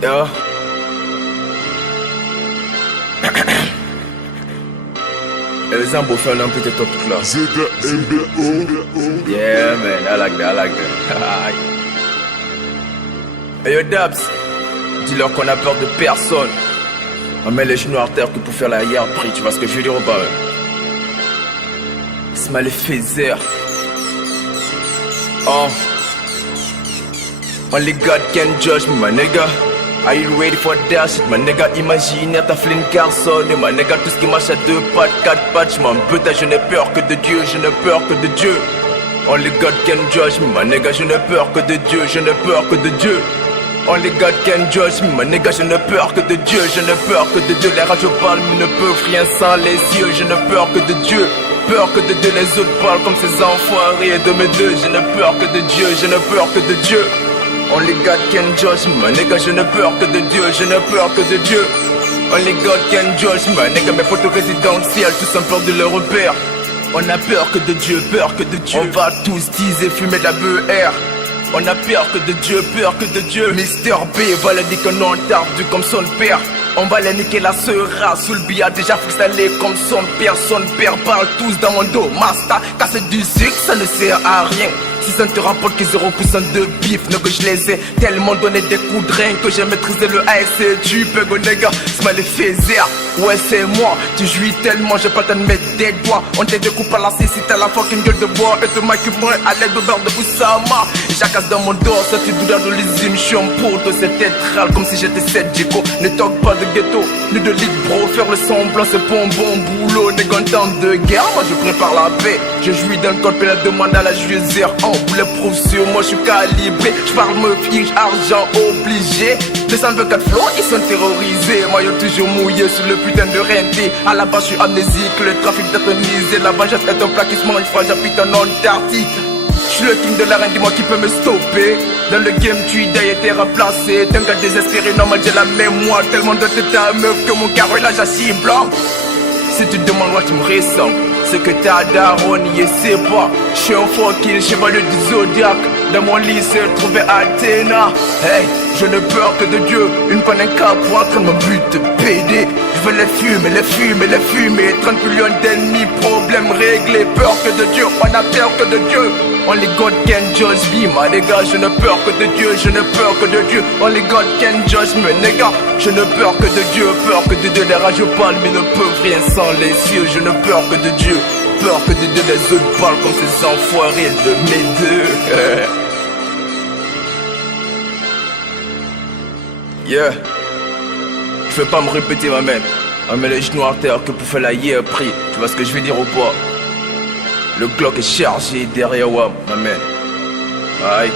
Yo. Les Zambo fait un petit top class. Yeah man, I like that. Hey yo Dabs, dis-leur qu'on a peur de personne. On met les genoux à terre que pour faire la hiérarchie, tu vois ce que je veux dire ou pas? Smiley Phaser. Oh. Only God can judge me, my nigga. Are you ready for that shit, my nigga? Imagine ta flin garçon, my nigga. Tout ce qui marche à deux pattes, quatre pattes, je m'en putain, je n'ai peur que de Dieu, je n'ai peur que de Dieu. Only God can judge me, my nigga. Je n'ai peur que de Dieu, je n'ai peur que de Dieu. Only God can judge me, my nigga. Je n'ai peur que de Dieu, je n'ai peur que de Dieu. Les radios parlent, mais ne peuvent rien sans les yeux. Je n'ai peur que de Dieu. Peur que de Dieu, les autres parlent comme ces enfoirés de mes deux. Je n'ai peur que de Dieu, je n'ai peur que de Dieu. Only God can judge me, my nigga. Je n'ai peur que de Dieu, je n'ai peur que de Dieu. Only God can judge me, my nigga. Mes potos résidentiels, tous ont peur de leur repère. On a peur que de Dieu, peur que de Dieu. On va tous teaser, fumer de la BER. On a peur que de Dieu, peur que de Dieu. Mister B va le dire que non tardu comme son père. On va les niquer la sera sous le billard déjà freestylé comme son père parle tous dans mon dos. Master, casser du sucre ça ne sert à rien. Si ça ne te rapporte que 0% de bif, non que je les ai tellement donné des coups de rein que j'ai maîtrisé le ASC du pego nigga. Smiley Phaser, ouais c'est moi. Tu jouis tellement, j'ai pas le temps de mettre des doigts. On te découpe à la C si t'as la fucking gueule de bois. Et te m'occuperai à l'aide de beurre de Oussama. Jacasse dans mon dos, ça tu douleur de l'usine. Je suis en poteau, c'est tétral comme si j'étais 7 Dico. Ne toque pas de ghetto, ni de lit bro. Faire le semblant c'est pas un bon boulot. N'est qu'en temps de guerre, moi je prépare la paix. Je jouis d'un code pénal, demande à la juizer. Les prouves sur moi, je suis calibré. Je parle me fiche, argent obligé. 224 flots, ils sont terrorisés. Maillot toujours mouillé sur le putain de renté. À la base, je suis amnésique, le trafic d'atomisé. La vengeance est un plat qui se mange froid, j'habite en Antarctique. Je suis le king de la reine, dis-moi qui peut me stopper. Dans le game, tu y été remplacé. T'es un gars désespéré, normal, j'ai la mémoire. Tellement de tête à meuf que mon carré là, j'assis blanc. Si tu te demandes moi, tu me ressembles. Ce que t'as daron, y c'est pas. J'suis un fucking chevalier du Zodiac. Dans mon lit se trouvait Athéna. Hey, je n'ai peur que de Dieu. Une panne un cap pour entrer mon but de PD. Je veux les fumer. 30 millions d'ennemis, problème réglé. Peur que de Dieu, on a peur que de Dieu. Only God can judge me, my nigga. Je n'ai peur que de Dieu, je n'ai peur que de Dieu. Only God can judge me, nigga. Je n'ai peur que de Dieu, peur que de Dieu. Les radios parlent mais ne peuvent rien sans les yeux. Je n'ai peur que de Dieu, peur que de Dieu. Les autres parlent comme ces enfoirés de mes deux. Yeah. Je vais pas me répéter ma mère. On met les genoux à terre que pour faire la hiérarchie. Tu vois ce que je veux dire ou pas? Le Glock est chargé derrière moi, ma man. Aïe.